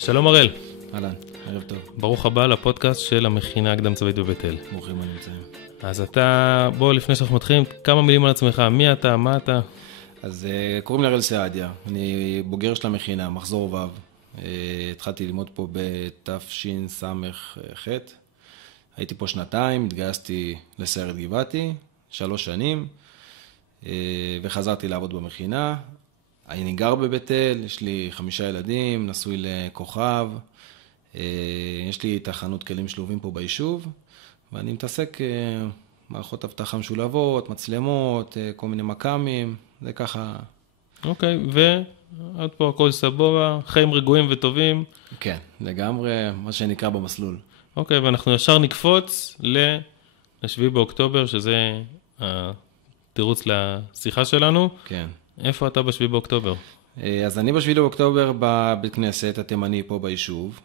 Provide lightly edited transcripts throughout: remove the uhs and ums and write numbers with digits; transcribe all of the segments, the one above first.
שלום הראל. אהלן, ערב טוב. ברוך הבא לפודקאסט של המכינה הקדם צבאית בבית אל. ברוכים הנמצאים. אז בוא לפני שאנחנו מתחילים, כמה מילים על עצמך, מי אתה, מה אתה? אז קוראים לי הראל סעדיה, אני בוגר של המכינה, מחזור ו'. התחלתי ללמוד פה בתשס"ח. הייתי פה 2 התגייסתי לסיירת גבעתי, 3 שנים, וחזרתי לעבוד במכינה. אני גר בבית אל, יש לי 5 ילדים, נשוי לכוכב, יש לי תחנות כלים שלובים פה ביישוב, ואני מתעסק מערכות אבטחה משולבות, מצלמות, כל מיני מקמים, זה ככה. אוקיי, ועד פה הכל סבבה, חיים רגועים וטובים. כן, לגמרי, מה שנקרא במסלול. אוקיי, ואנחנו ישר נקפוץ ל-7 באוקטובר, שזה התירוץ לשיחה שלנו. כן. איפה אתה ב-7 באוקטובר? אז אני ב-7 באוקטובר בבית כנסת התימני פה ביישוב.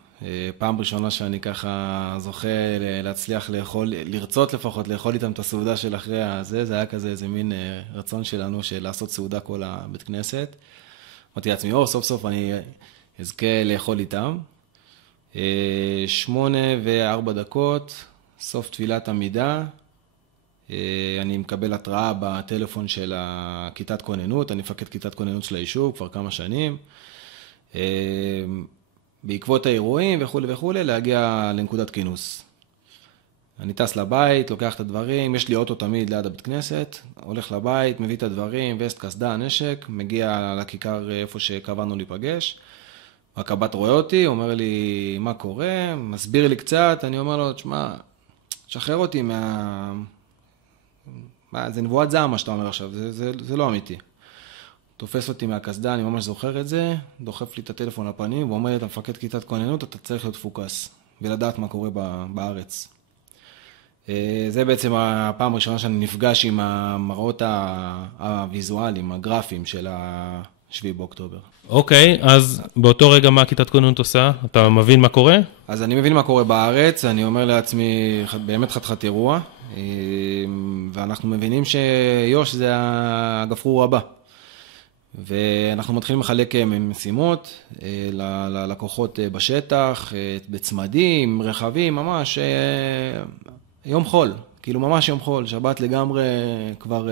פעם ראשונה שאני ככה זוכה להצליח לאכול, לרצות לפחות, לאכול איתם את הסעודה של אחרי הזה. זה היה כזה איזה מין רצון שלנו של לעשות סעודה כל הבית כנסת. אמרתי לעצמי, סוף סוף אני אזכה לאכול איתם. 8:04, סוף תפילת עמידה. אני מקבל התראה בטלפון של כיתת כוננות, אני מפקד כיתת כוננות של היישוב כבר כמה שנים. בעקבות האירועים וכו', להגיע לנקודת כינוס. אני טס לבית, לוקח את הדברים, יש לי אוטו תמיד ליד הבית כנסת, הולך לבית, מביא את הדברים, וסט, קסדה, נשק, מגיע לכיכר איפה שקבענו להיפגש. הקב"ט רואה אותי, אומר לי מה קורה, מסביר לי קצת, אני אומר לו, תשמע, שחרר אותי זה נבואת זעם מה שאתה אומר עכשיו, זה לא אמיתי. תופס אותי מהקסדה, אני ממש זוכר את זה, דוחף לי את הטלפון לפנים, ואומר לי, אתה מפקד כיתת כוננות, אתה צריך להיות פוקס, ולדעת מה קורה בארץ. זה בעצם הפעם הראשונה שאני נפגש עם המראות הוויזואליים, הגרפיים של 7 באוקטובר. אוקיי, אז באותו רגע מה כיתת כוננות עושה? אתה מבין מה קורה? אז אני מבין מה קורה בארץ, אני אומר לעצמי, באמת חתיכת אירוע, ואנחנו מבינים שיוש זה הגפרור הבא. ואנחנו מתחילים לחלק משימות ללקוחות בשטח, בצמדים, רכבים, ממש יום חול, כאילו ממש יום חול, שבת לגמרי כבר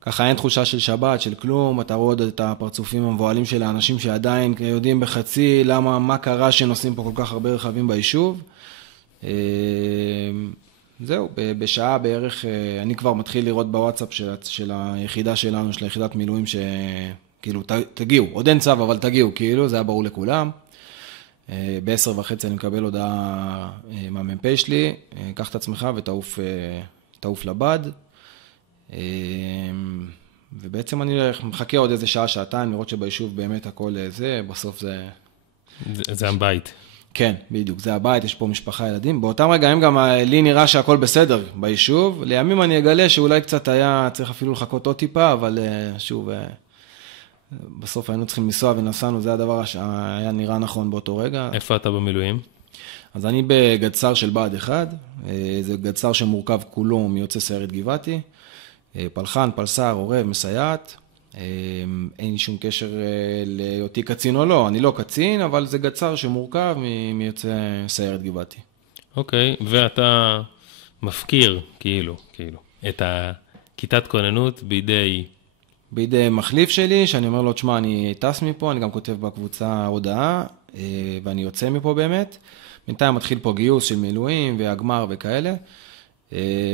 ככה אין תחושה של שבת, של כלום, אתה רואה את הפרצופים המבועלים של האנשים שעדיין יודעים בחצי מה קרה שנוסעים פה כל כך הרבה רכבים ביישוב. זהו, בשעה בערך, אני כבר מתחיל לראות בוואטסאפ של היחידה שלנו, של היחידת מילואים, שכאילו תגיעו, עוד אין צו, אבל תגיעו, כאילו, זה היה ברור לכולם. ב-10:30 אני מקבל הודעה מהמ"פ שלי, קח את עצמך ותעוף לבד. ובעצם אני מחכה עוד איזה שעה, שעתיים, לראות שביישוב באמת הכל זה, בסוף זה... זה הבית. כן, בדיוק, זה הבית, יש פה משפחה, ילדים. באותם רגעים גם לי נראה שהכל בסדר ביישוב. לימים אני אגלה שאולי קצת היה צריך אפילו לחכות עוד טיפה, אבל שוב, בסוף היינו צריכים לנסוע ונסענו, זה הדבר שהיה נראה נכון באותו רגע. איפה אתה במילואים? אז אני בגדסר של בה"ד 1, זה גדסר שמורכב כולו מיוצא סיירת גבעתי, פלחן, פלסר, עורב, מסייעת. אין שום קשר להיותי קצין או לא, אני לא קצין, אבל זה גדסר שמורכב מיוצא סיירת גבעתי. אוקיי, ואתה מפקיר, כאילו, את הכיתת כוננות בידי מחליף שלי, שאני אומר לו, תשמע, אני טס מפה, אני גם כותב בקבוצה הודעה, ואני יוצא מפה באמת. בינתיים מתחיל פה גיוס של מילואים והגמר וכאלה,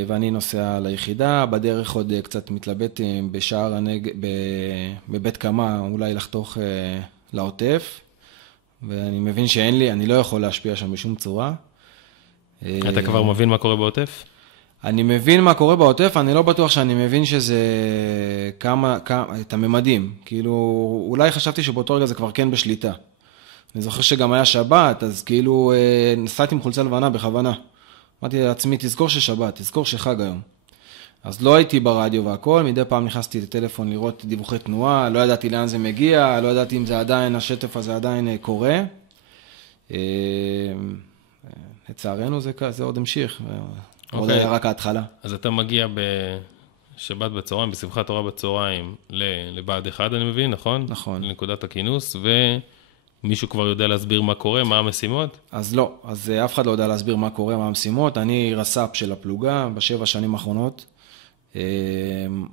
ואני נוסע ליחידה, בדרך עוד קצת מתלבט בשער בבית קמה, אולי לחתוך לעוטף, ואני מבין שאין לי, אני לא יכול להשפיע שם בשום צורה. אתה כבר מבין מה קורה בעוטף? אני מבין מה קורה בעוטף, אני לא בטוח שאני מבין שזה את הממדים, כאילו אולי חשבתי שבאותו רגע זה כבר כן בשליטה. אני זוכר שגם היה שבת, אז כאילו נסעתי עם חולצה לבנה בכוונה. אמרתי לעצמי, תזכור ששבת, תזכור שחג היום. אז לא הייתי ברדיו והכל, מדי פעם נכנסתי לטלפון לראות דיווחי תנועה, לא ידעתי לאן זה מגיע, לא ידעתי אם זה עדיין, השטף הזה עדיין קורה. לצערנו זה עוד המשיך, עוד היה רק ההתחלה. אז אתה מגיע בשבת בצהריים, בשמחת תורה בצהריים, לבה"ד 1, אני מבין, נכון? נכון. לנקודת הכינוס, מישהו כבר יודע להסביר מה קורה, מה המשימות? אז לא, אז אף אחד לא יודע להסביר מה קורה, מה המשימות. אני רס"פ של הפלוגה בשבע שנים האחרונות.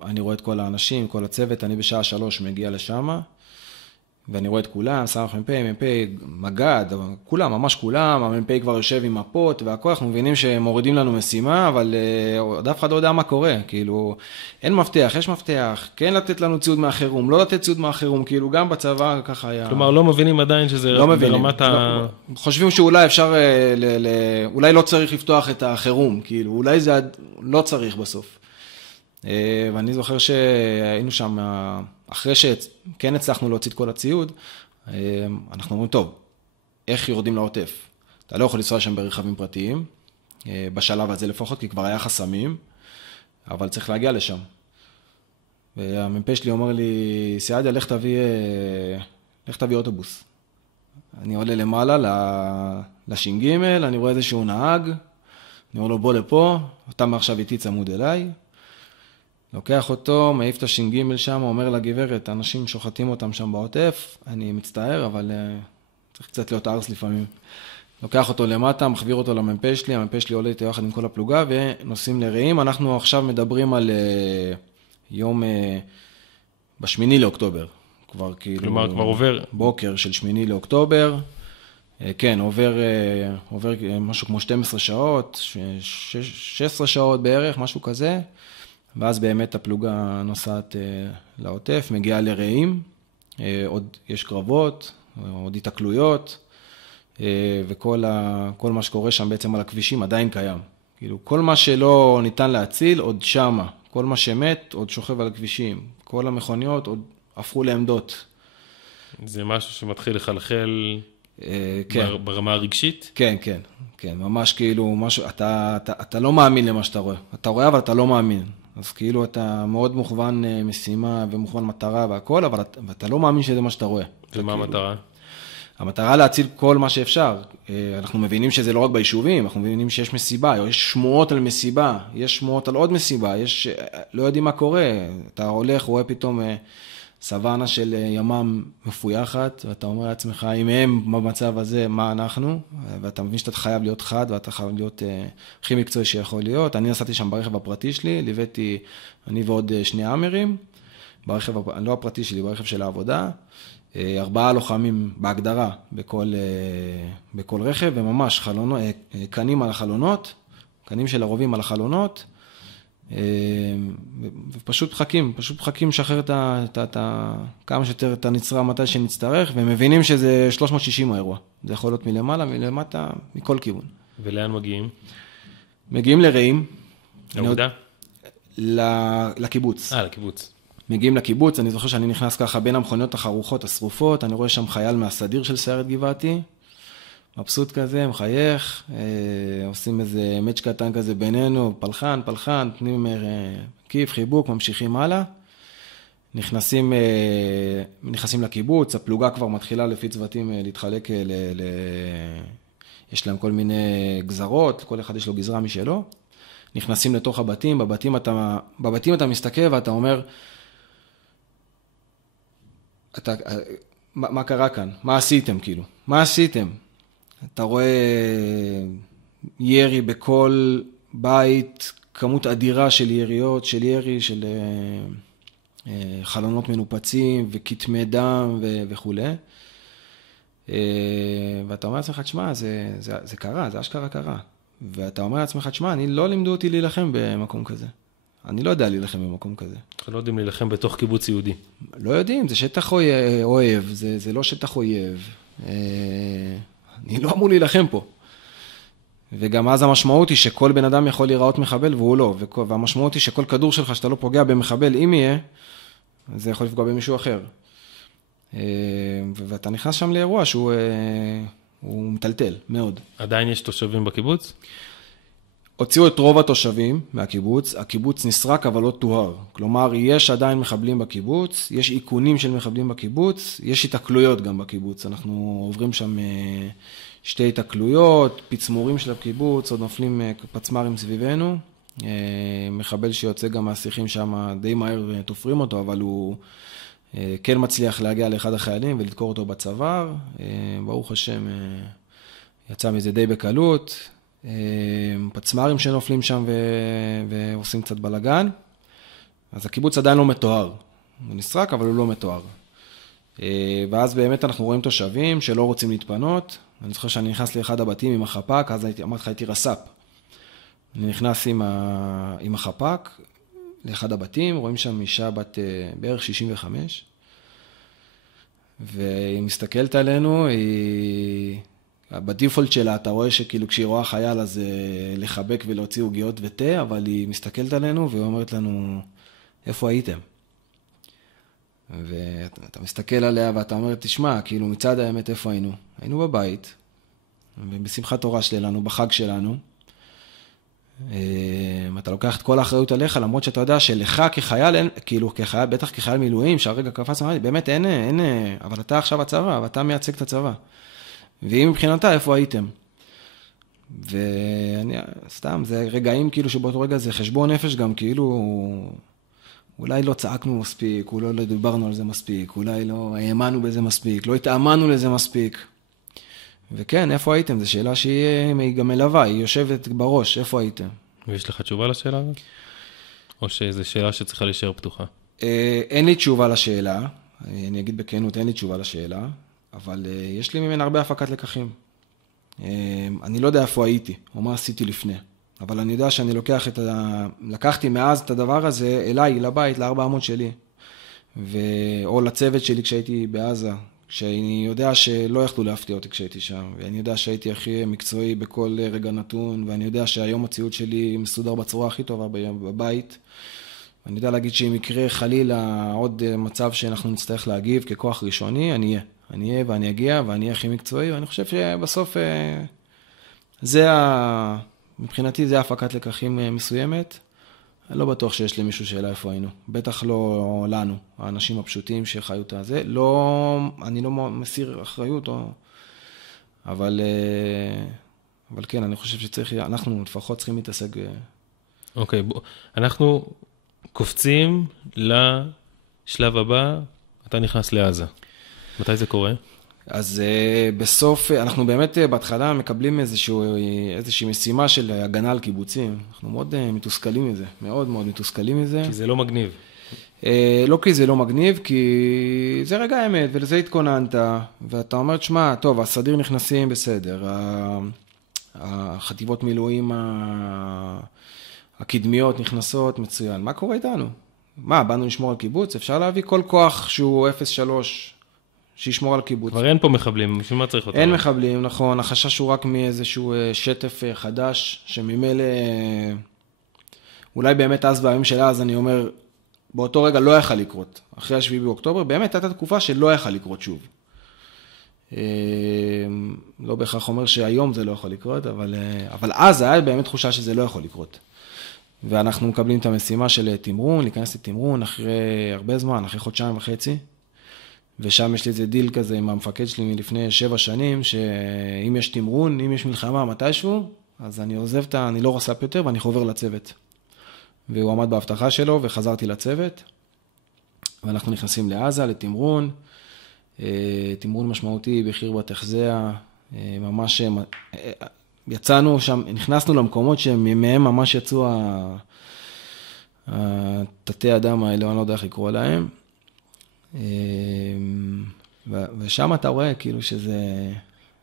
אני רואה את כל האנשים, כל הצוות, אני בשעה 3 מגיע לשם, ואני רואה את כולם, סמ"פ, מ"פ, מג"ד, כולם, ממש כולם, המ"פ כבר יושב עם מפות והכל, אנחנו מבינים שהם מורידים לנו משימה, אבל עוד אף אחד לא יודע מה קורה, כאילו, אין מפתח, יש מפתח, כן לתת לנו ציוד מהחירום, לא לתת ציוד מהחירום, כאילו, גם בצבא ככה היה... כלומר, לא מבינים עדיין שזה לא ברמת ה... חושבים שאולי אפשר, אולי לא צריך לפתוח את החירום, כאילו, אולי זה לא צריך בסוף. ואני זוכר שהיינו שם, אחרי שכן הצלחנו להוציא את כל הציוד, אנחנו אומרים, טוב, איך יורדים לעוטף? אתה לא יכול לנסוע שם ברכבים פרטיים, בשלב הזה לפחות, כי כבר היה חסמים, אבל צריך להגיע לשם. והמ"פ שלי אומר לי, סעדיה, לך תביא אוטובוס. אני עולה למעלה לש"ג, אני רואה איזשהו נהג, אני אומר לו, בוא לפה, אתה מעכשיו איתי צמוד אליי, לוקח אותו, מעיף את הש"ג שם, אומר לגברת, אנשים שוחטים אותם שם בעוטף, אני מצטער, אבל צריך קצת להיות ארס לפעמים. לוקח אותו למטה, מחביר אותו למ"פ שלי, המ"פ שלי עולה איתו יחד עם כל הפלוגה, ונוסעים לרעים. אנחנו עכשיו מדברים על יום בשמיני לאוקטובר. כבר כאילו... כלומר, כבר עובר... בוקר של שמיני לאוקטובר. כן, עובר משהו כמו 12 שעות, 16 שעות בערך, משהו כזה. ואז באמת הפלוגה נוסעת לעוטף, מגיעה לרעים, עוד יש קרבות, עוד התקלויות, וכל מה שקורה שם בעצם על הכבישים עדיין קיים. כאילו, כל מה שלא ניתן להציל עוד שמה, כל מה שמת עוד שוכב על הכבישים, כל המכוניות עוד הפכו לעמדות. זה משהו שמתחיל לחלחל כן. ברמה הרגשית? כן, כן, כן, ממש כאילו, משהו, אתה לא מאמין למה שאתה רואה. אתה רואה, אבל אתה לא מאמין. אז כאילו אתה מאוד מוכוון משימה ומוכוון מטרה והכל, אבל אתה לא מאמין שזה מה שאתה רואה. ומה המטרה? המטרה להציל כל מה שאפשר. אנחנו מבינים שזה לא רק ביישובים, אנחנו מבינים שיש מסיבה, יש שמועות על מסיבה, יש שמועות על עוד מסיבה, לא יודעים מה קורה. אתה הולך, רואה פתאום סוואנה של ימ"מ מפויחת, ואתה אומר לעצמך, אם הם במצב הזה, מה אנחנו? ואתה מבין שאתה חייב להיות חד, ואתה חייב להיות הכי מקצועי שיכול להיות. אני נסעתי שם ברכב הפרטי שלי, ליוויתי אני ועוד 2 אמרים, ברכב, לא הפרטי שלי, ברכב של העבודה, 4 לוחמים בהגדרה בכל רכב, וממש קנים על החלונות, קנים של הרובים על החלונות, ופשוט מחכים לשחרר כמה שיותר את הנצרה מתי שנצטרך, ומבינים שזה 360 האירוע. זה יכול להיות מלמעלה, מלמטה, מכל כיוון. ולאן מגיעים? מגיעים לרעים. לעובדה? לקיבוץ. לקיבוץ. מגיעים לקיבוץ, אני זוכר שאני נכנס ככה בין המכוניות החרוכות, השרופות, אני רואה שם חייל מהסדיר של סיירת גבעתי, מבסוט כזה, מחייך, עושים איזה מאץ' קטן כזה בינינו, פלחן, נותנים כיף, חיבוק, ממשיכים הלאה. נכנסים לקיבוץ, הפלוגה כבר מתחילה לפי צוותים להתחלק, יש להם כל מיני גזרות, כל אחד יש לו גזרה משלו. נכנסים לתוך הבתים, בבתים אתה מסתכל ואתה אומר, מה קרה כאן? מה עשיתם כאילו? מה עשיתם? אתה רואה ירי בכל בית, כמות אדירה של יריות, של ירי, של חלונות מנופצים וכתמי דם וכו'. ואתה אומר לעצמך, תשמע, זה קרה, זה אשכרה קרה. ואתה אומר לעצמך, תשמע, אני לא לימדו אותי להילחם במקום כזה. אני לא יודע להילחם במקום כזה. אנחנו לא יודעים להילחם בתוך קיבוץ יהודי. לא יודעים, זה שטח אוהב, זה לא שטח אויב. אני לא אמור להילחם פה. וגם אז המשמעות היא שכל בן אדם יכול להיראות מחבל והוא לא. והמשמעות היא שכל כדור שלך שאתה לא פוגע במחבל, אם יהיה, זה יכול לפגוע במישהו אחר. ואתה נכנס שם לאירוע שהוא מטלטל מאוד. עדיין יש תושבים בקיבוץ? הוציאו את רוב התושבים מהקיבוץ, הקיבוץ נסרק אבל לא טוהר. כלומר, יש עדיין מחבלים בקיבוץ, יש עיקונים של מחבלים בקיבוץ, יש התקלויות גם בקיבוץ. אנחנו עוברים שם 2 התקלויות, פצמורים של הקיבוץ, עוד נופלים פצמרים סביבנו. מחבל שיוצא גם מהשיחים שם די מהר תופרים אותו, אבל הוא כן מצליח להגיע לאחד החיילים ולדקור אותו בצוואר, ברוך השם יצא מזה די בקלות, פצמ"רים שנופלים שם ועושים קצת בלגן, אז הקיבוץ עדיין לא מתואר, הוא נסרק אבל הוא לא מתואר. ואז באמת אנחנו רואים תושבים שלא רוצים להתפנות, אני זוכר שאני נכנס לאחד הבתים עם החפ"ק, אז אמרתי לך הייתי רס"פ, אני נכנס עם החפ"ק לאחד הבתים, רואים שם אישה בת בערך 65, והיא מסתכלת עלינו, בדיפולט שלה אתה רואה שכאילו כשהיא רואה חייל אז לחבק ולהוציא עוגיות ותה, אבל היא מסתכלת עלינו והיא אומרת לנו, איפה הייתם? ואתה מסתכל עליה ואתה אומר, תשמע, כאילו מצד האמת איפה היינו? היינו בבית, ובשמחת תורה שלנו, בחג שלנו, אתה לוקח את כל האחריות עליך, למרות שאתה יודע שלך כחייל, כאילו כחייל, בטח כחייל מילואים, שהרגע קפץ, באמת אין, אבל אתה עכשיו הצבא, ואתה מייצג את הצבא. והיא מבחינתה, איפה הייתם? ואני, סתם, זה רגעים כאילו שבאותו רגע זה חשבון נפש גם, כאילו, אולי לא צעקנו מספיק, אולי לא דיברנו על זה מספיק, אולי לא האמנו בזה מספיק, לא התאמנו לזה מספיק. וכן, איפה הייתם? זו שאלה שהיא גם מלווה, היא יושבת בראש, איפה הייתם? ויש לך תשובה לשאלה הזאת? או שזו שאלה שצריכה להישאר פתוחה? אין לי תשובה לשאלה, אני אגיד בכנות, אין לי תשובה לשאלה, אבל יש לי ממנה הרבה הפקת לקחים. אני לא יודע איפה הייתי, או מה עשיתי לפני, אבל אני יודע שאני לקחתי מאז את הדבר הזה אליי, לבית, ל400 שלי, או לצוות שלי כשהייתי בעזה, שאני יודע שלא יכלו להפתיע אותי כשהייתי שם, ואני יודע שהייתי הכי מקצועי בכל רגע נתון, ואני יודע שהיום הציוד שלי מסודר בצורה הכי טובה בבית, ואני יודע להגיד שאם יקרה חלילה עוד מצב שאנחנו נצטרך להגיב ככוח ראשוני, אני אהיה ואני אגיע ואני אהיה הכי מקצועי, ואני חושב שבסוף מבחינתי זה הפקת לקחים מסוימת, אני לא בטוח שיש למישהו שאלה איפה היינו, בטח לא לנו, האנשים הפשוטים שחיו את זה, אני לא מסיר אחריות, אבל כן, אני חושב אנחנו לפחות צריכים להתעסק. אוקיי, אנחנו קופצים לשלב הבא, אתה נכנס לעזה. מתי זה קורה? אז בסוף, אנחנו באמת בהתחלה מקבלים איזושהי משימה של הגנה על קיבוצים. אנחנו מאוד מתוסכלים מזה, מאוד מאוד מתוסכלים מזה. כי זה לא מגניב. לא כי זה לא מגניב, כי זה רגע האמת, ולזה התכוננת, ואתה אומר, תשמע, טוב, הסדיר נכנסים בסדר, החטיבות מילואים הקדמיות נכנסות מצוין. מה קורה איתנו? באנו לשמור על קיבוץ? אפשר להביא כל כוח שהוא 0.3, שישמור על קיבוץ. כבר אין פה מחבלים, בשביל מה צריך אותם? אין מחבלים, נכון. החשש הוא רק מאיזשהו שטף חדש, שממילא, אולי באמת אז בימים של אז, אני אומר, באותו רגע לא יכל לקרות. אחרי השביעי באוקטובר, באמת הייתה תקופה שלא יכל לקרות שוב. לא בהכרח אומר שהיום זה לא יכול לקרות, אבל אז היה באמת תחושה שזה לא יכול לקרות. ואנחנו מקבלים את המשימה של תמרון, להיכנס לתמרון אחרי הרבה זמן, אחרי 1.5 חודשים, ושם יש לי איזה דיל כזה עם המפקד שלי מלפני 7 שנים, שאם יש תמרון, אם יש מלחמה מתישהו, אז אני עוזב אני לא רס"פ יותר ואני חובר לצוות. והוא עמד בהבטחה שלו וחזרתי לצוות, ואנחנו נכנסים לעזה, לתמרון, תמרון משמעותי בחיר בתחזיה, ממש יצאנו שם, נכנסנו למקומות שמהם ממש יצאו תתי אדם האלה, אני לא יודע איך לקרוא להם, ושם אתה רואה כאילו שזה...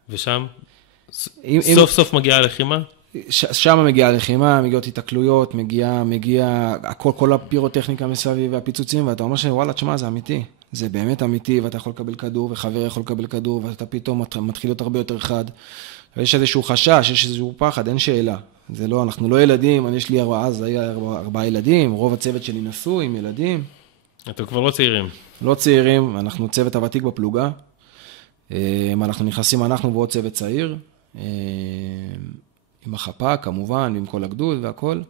ושם? סוף סוף מגיעה הלחימה? שם מגיעה הלחימה, מגיעות התקלויות, מגיע כל הפירוטכניקה מסביב והפיצוצים, ואתה אומר שוואלה, תשמע, זה אמיתי. זה באמת אמיתי, ואתה יכול לקבל כדור, וחבר יכול לקבל כדור, ואתה פתאום מתחיל להיות הרבה יותר חד. ויש איזשהו חשש, יש איזשהו פחד, אין שאלה. זה לא, אנחנו לא ילדים, יש לי 4 ילדים, רוב הצוות שלי נשוי עם ילדים. אתם כבר לא צעירים. לא צעירים, אנחנו צוות הוותיק בפלוגה. אנחנו נכנסים, אנחנו ועוד צוות צעיר, עם החפ"ק כמובן, עם כל הגדוד והכל.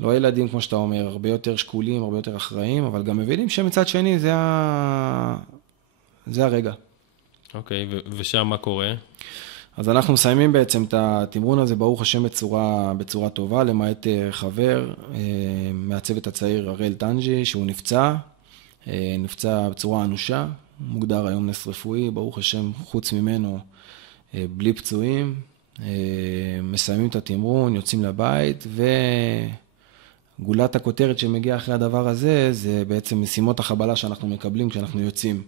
לא ילדים, כמו שאתה אומר, הרבה יותר שקולים, הרבה יותר אחראים, אבל גם מבינים שמצד שני זה הרגע. אוקיי, ושם מה קורה? אז אנחנו מסיימים בעצם את התמרון הזה, ברוך השם, בצורה טובה, למעט חבר מהצוות הצעיר, הראל טנג'י, שהוא נפצע, נפצע בצורה אנושה, מוגדר היום נס רפואי, ברוך השם, חוץ ממנו, בלי פצועים, מסיימים את התמרון, יוצאים לבית, וגולת הכותרת שמגיעה אחרי הדבר הזה, זה בעצם משימות החבלה שאנחנו מקבלים כשאנחנו יוצאים.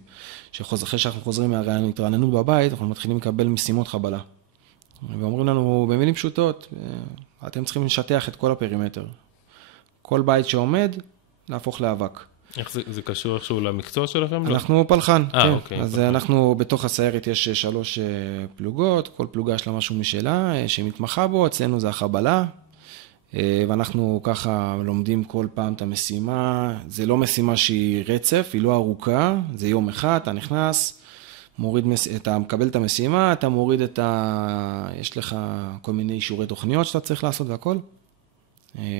אחרי שאנחנו חוזרים מההתרעננות בבית, אנחנו מתחילים לקבל משימות חבלה. ואומרים לנו במילים פשוטות, אתם צריכים לשטח את כל הפרימטר. כל בית שעומד, להפוך לאבק. איך זה קשור איכשהו למקצוע שלכם? אנחנו פלחן, כן. אוקיי. אז אנחנו, בתוך הסיירת יש 3 פלוגות, כל פלוגה יש לה משהו משלה, שמתמחה בו, אצלנו זה החבלה, ואנחנו ככה לומדים כל פעם את המשימה, זה לא משימה שהיא רצף, היא לא ארוכה, זה יום אחד, אתה נכנס, אתה מקבל את המשימה, אתה מוריד יש לך כל מיני אישורי תוכניות שאתה צריך לעשות והכל,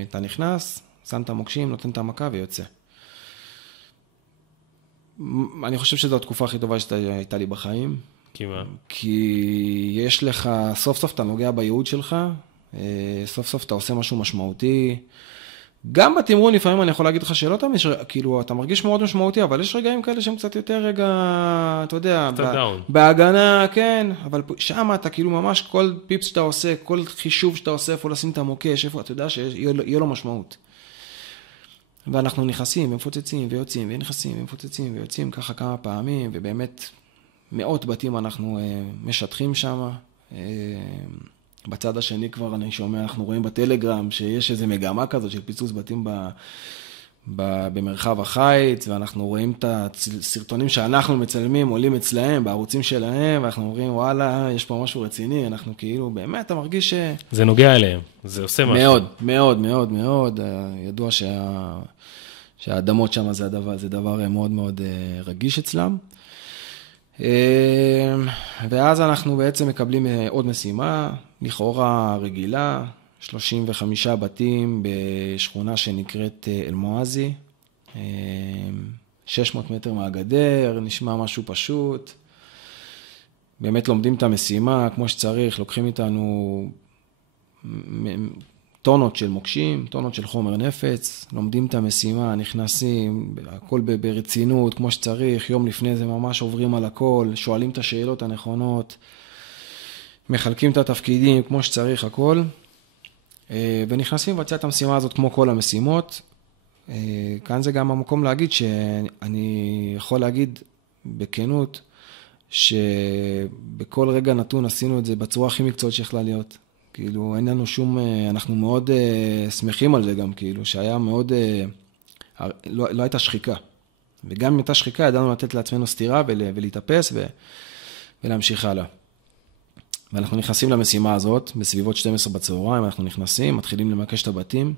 אתה נכנס, שם את המוקשים, נותן את המכה ויוצא. אני חושב שזו התקופה הכי טובה שהייתה לי בחיים. כי מה? כי יש לך, סוף סוף אתה נוגע בייעוד שלך, סוף סוף אתה עושה משהו משמעותי. גם בתמרון לפעמים אני יכול להגיד לך שלא תמיד, כאילו אתה מרגיש מאוד משמעותי, אבל יש רגעים כאלה שהם קצת יותר רגע, אתה יודע, בהגנה, כן, אבל שם אתה כאילו ממש כל פיפס שאתה עושה, כל חישוב שאתה עושה, איפה לשים את המוקש, איפה אתה יודע שיהיה לו משמעות. ואנחנו נכנסים ומפוצצים ויוצאים, ונכנסים ומפוצצים ויוצאים ככה כמה פעמים, ובאמת מאות בתים אנחנו משטחים שם. בצד השני כבר אני שומע, אנחנו רואים בטלגרם שיש איזו מגמה כזאת של פיצוץ בתים במרחב החיץ, ואנחנו רואים את הסרטונים שאנחנו מצלמים, עולים אצלהם, בערוצים שלהם, ואנחנו אומרים, וואלה, יש פה משהו רציני, אנחנו כאילו, באמת, אתה מרגיש ש... זה נוגע אליהם, זה עושה משהו. מאוד, מאוד, מאוד, מאוד. ידוע שהאדמות שם זה דבר מאוד מאוד רגיש אצלם. ואז אנחנו בעצם מקבלים עוד משימה, לכאורה רגילה, 35 בתים בשכונה שנקראת אל-מואזי, 600 מטר מהגדר, נשמע משהו פשוט. באמת לומדים את המשימה כמו שצריך, לוקחים איתנו טונות של מוקשים, טונות של חומר נפץ, לומדים את המשימה, נכנסים, הכל ברצינות כמו שצריך, יום לפני זה ממש עוברים על הכל, שואלים את השאלות הנכונות, מחלקים את התפקידים כמו שצריך הכל, ונכנסים לבצע את המשימה הזאת כמו כל המשימות. כאן זה גם המקום להגיד שאני יכול להגיד בכנות, שבכל רגע נתון עשינו את זה בצורה הכי מקצועית שיכולה להיות. כאילו אין לנו שום, אנחנו מאוד שמחים על זה גם, כאילו שהיה מאוד, לא הייתה שחיקה. וגם אם הייתה שחיקה, ידענו לתת לעצמנו סתירה ולהתאפס ולהמשיך הלאה. ואנחנו נכנסים למשימה הזאת, בסביבות 12 בצהריים, אנחנו נכנסים, מתחילים למקש את הבתים.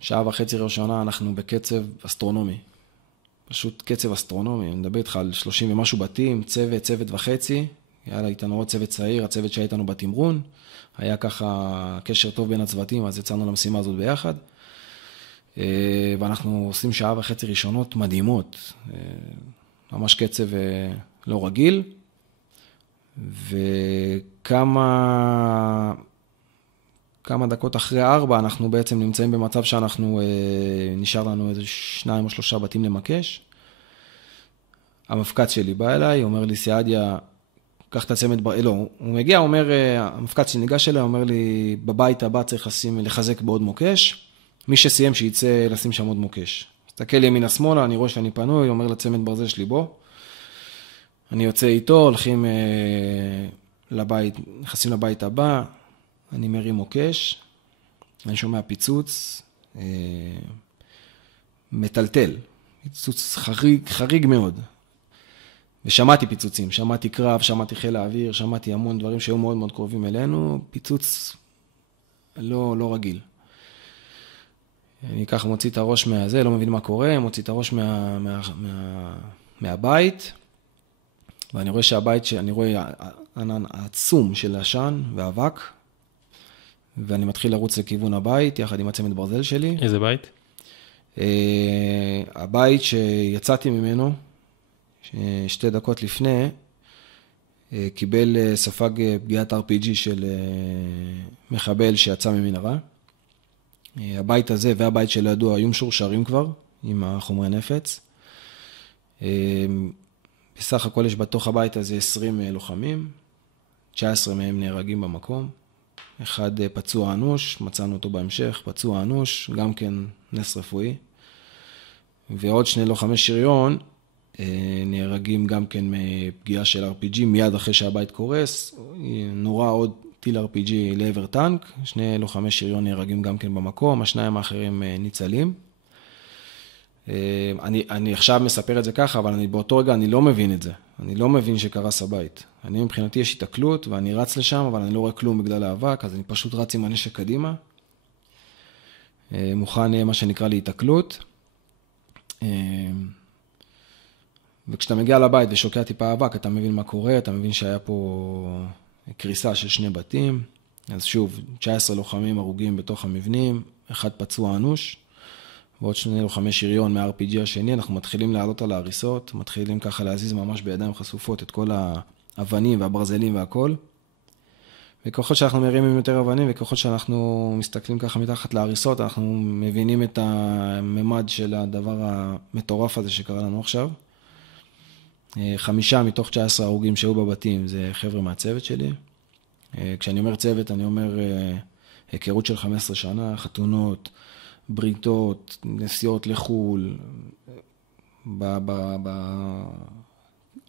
שעה וחצי ראשונה אנחנו בקצב אסטרונומי. פשוט קצב אסטרונומי, אני מדבר איתך על 30 ומשהו בתים, צוות וחצי. היה איתנו עוד צוות צעיר, הצוות שהיה איתנו בתמרון. היה ככה קשר טוב בין הצוותים, אז יצאנו למשימה הזאת ביחד. ואנחנו עושים שעה וחצי ראשונות מדהימות. ממש קצב לא רגיל. וכמה דקות אחרי 4 אנחנו בעצם נמצאים במצב שאנחנו, נשאר לנו איזה 2 או 3 בתים למקש. המפקד שלי בא אליי, אומר לי, סעדיה, קח את הצמד, לא, הוא מגיע, אומר, המפקד שניגש אליי, אומר לי, בבית הבא צריך לחזק בעוד מוקש, מי שסיים שיצא לשים שם עוד מוקש. תסתכל ימינה שמאלה, אני רואה שאני פנוי, אומר לצמד ברזל שלי בוא. אני יוצא איתו, הולכים לבית, נכנסים לבית הבא, אני מרים מוקש, אני שומע פיצוץ, מטלטל, פיצוץ חריג מאוד. ושמעתי פיצוצים, שמעתי קרב, שמעתי חיל האוויר, שמעתי המון דברים שהיו מאוד מאוד קרובים אלינו, פיצוץ לא רגיל. אני ככה מוציא את הראש מהזה, לא מבין מה קורה, מוציא את הראש מהבית, ואני רואה אני רואה ענן עצום של עשן ואבק, ואני מתחיל לרוץ לכיוון הבית, יחד עם הצמד ברזל שלי. איזה בית? הבית שיצאתי ממנו, 2 דקות לפני, קיבל ספג פגיעת RPG של מחבל שיצא ממנהרה. הבית הזה והבית שלידו היו משורשרים כבר, עם החומרי נפץ. בסך הכל יש בתוך הבית הזה 20 לוחמים, 19 מהם נהרגים במקום, אחד פצוע אנוש, מצאנו אותו בהמשך, פצוע אנוש, גם כן נס רפואי, ועוד 2 לוחמי שריון נהרגים גם כן מפגיעה של RPG, מיד אחרי שהבית קורס, נורה עוד טיל RPG לעבר טנק, 2 לוחמי שריון נהרגים גם כן במקום, השניים האחרים ניצלים. אני עכשיו מספר את זה ככה, אבל באותו רגע אני לא מבין את זה. אני לא מבין שקרס הבית. אני מבחינתי יש התקלות, ואני רץ לשם, אבל אני לא רואה כלום בגלל האבק, אז אני פשוט רץ עם הנשק קדימה. מוכן מה שנקרא להתקלות. וכשאתה מגיע לבית ושוקע טיפה אבק, אתה מבין מה קורה, אתה מבין שהיה פה קריסה של 2 בתים. אז שוב, 19 לוחמים הרוגים בתוך המבנים, אחד פצוע אנוש. ועוד 2 לוחמי שריון מה-RPG השני, אנחנו מתחילים לעלות על ההריסות, מתחילים ככה להזיז ממש בידיים חשופות את כל האבנים והברזלים והכל. וככל שאנחנו מרימים יותר אבנים, וככל שאנחנו מסתכלים ככה מתחת להריסות, אנחנו מבינים את הממד של הדבר המטורף הזה שקרה לנו עכשיו. 5 מתוך 19 הרוגים שהיו בבתים, זה חבר'ה מהצוות שלי. כשאני אומר צוות, אני אומר היכרות של 15 שנה, חתונות, בריתות, נסיעות לחול,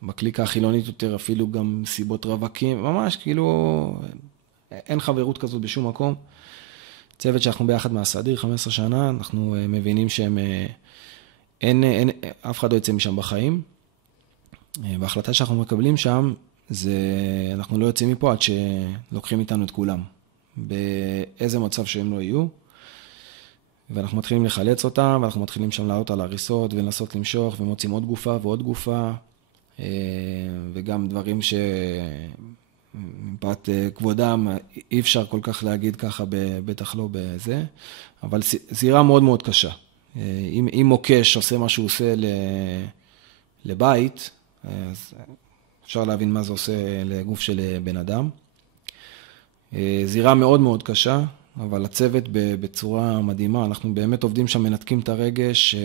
בקליקה החילונית יותר אפילו גם סיבות רווקים, ממש כאילו אין חברות כזאת בשום מקום. צוות שאנחנו ביחד מהסדיר, 15 שנה, אנחנו מבינים שהם, אף אחד לא יצא משם בחיים. וההחלטה שאנחנו מקבלים שם, זה אנחנו לא יוצאים מפה עד שלוקחים איתנו את כולם. באיזה מצב שהם לא יהיו. ואנחנו מתחילים לחלץ אותם, ואנחנו מתחילים שם לעלות על הריסות, ולנסות למשוך, ומוצאים עוד גופה ועוד גופה, וגם דברים שמפאת כבודם, אי אפשר כל כך להגיד ככה, בטח לא בזה, אבל זירה מאוד מאוד קשה. אם מוקש עושה מה שהוא עושה לבית, אז אפשר להבין מה זה עושה לגוף של בן אדם. זירה מאוד מאוד קשה, אבל הצוות בצורה מדהימה, אנחנו באמת עובדים שם, מנתקים את הרגש,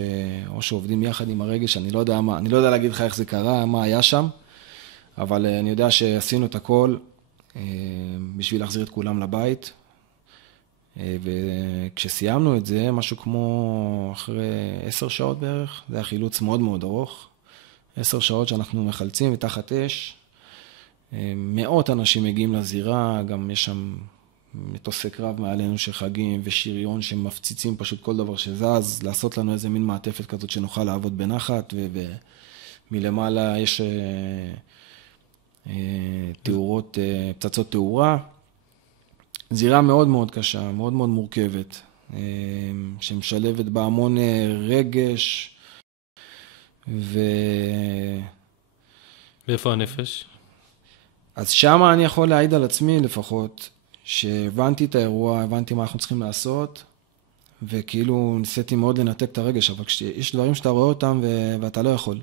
או שעובדים יחד עם הרגש, אני לא יודע להגיד לך איך זה קרה, מה היה שם, אבל אני יודע שעשינו את הכל בשביל להחזיר את כולם לבית, וכשסיימנו את זה, משהו כמו אחרי 10 שעות בערך, זה היה חילוץ מאוד מאוד ארוך, 10 שעות שאנחנו מחלצים מתחת אש, מאות אנשים מגיעים לזירה, גם יש שם מטוסי קרב מעלינו שחגים ושריון שמפציצים פשוט כל דבר שזז, לעשות לנו איזה מין מעטפת כזאת שנוכל לעבוד בנחת, ומלמעלה יש תאורות, פצצות תאורה. זירה מאוד מאוד קשה, מאוד מאוד מורכבת, שמשלבת בה המון רגש. ואיפה הנפש? אז שמה אני יכול להעיד על עצמי לפחות, שהבנתי את האירוע, הבנתי מה אנחנו צריכים לעשות, וכאילו ניסיתי מאוד לנתק את הרגש, אבל יש דברים שאתה רואה אותם ואתה לא יכול.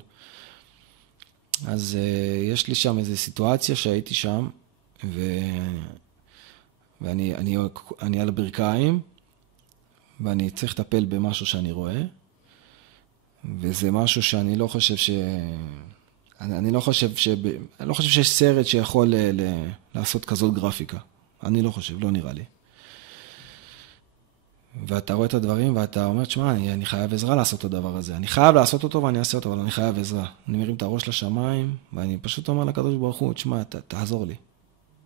אז יש לי שם איזו סיטואציה שהייתי שם, ואני על הברכיים, ואני צריך לטפל במשהו שאני רואה, וזה משהו שאני לא חושב אני לא חושב שיש סרט שיכול לעשות כזאת גרפיקה. אני לא חושב, לא נראה לי. ואתה רואה את הדברים ואתה אומר, תשמע, אני חייב עזרה לעשות את הדבר הזה. אני חייב לעשות אותו ואני אעשה אותו, אבל אני חייב עזרה. אני מרים את הראש לשמיים, ואני פשוט אומר לקדוש ברוך הוא, תשמע, תעזור לי.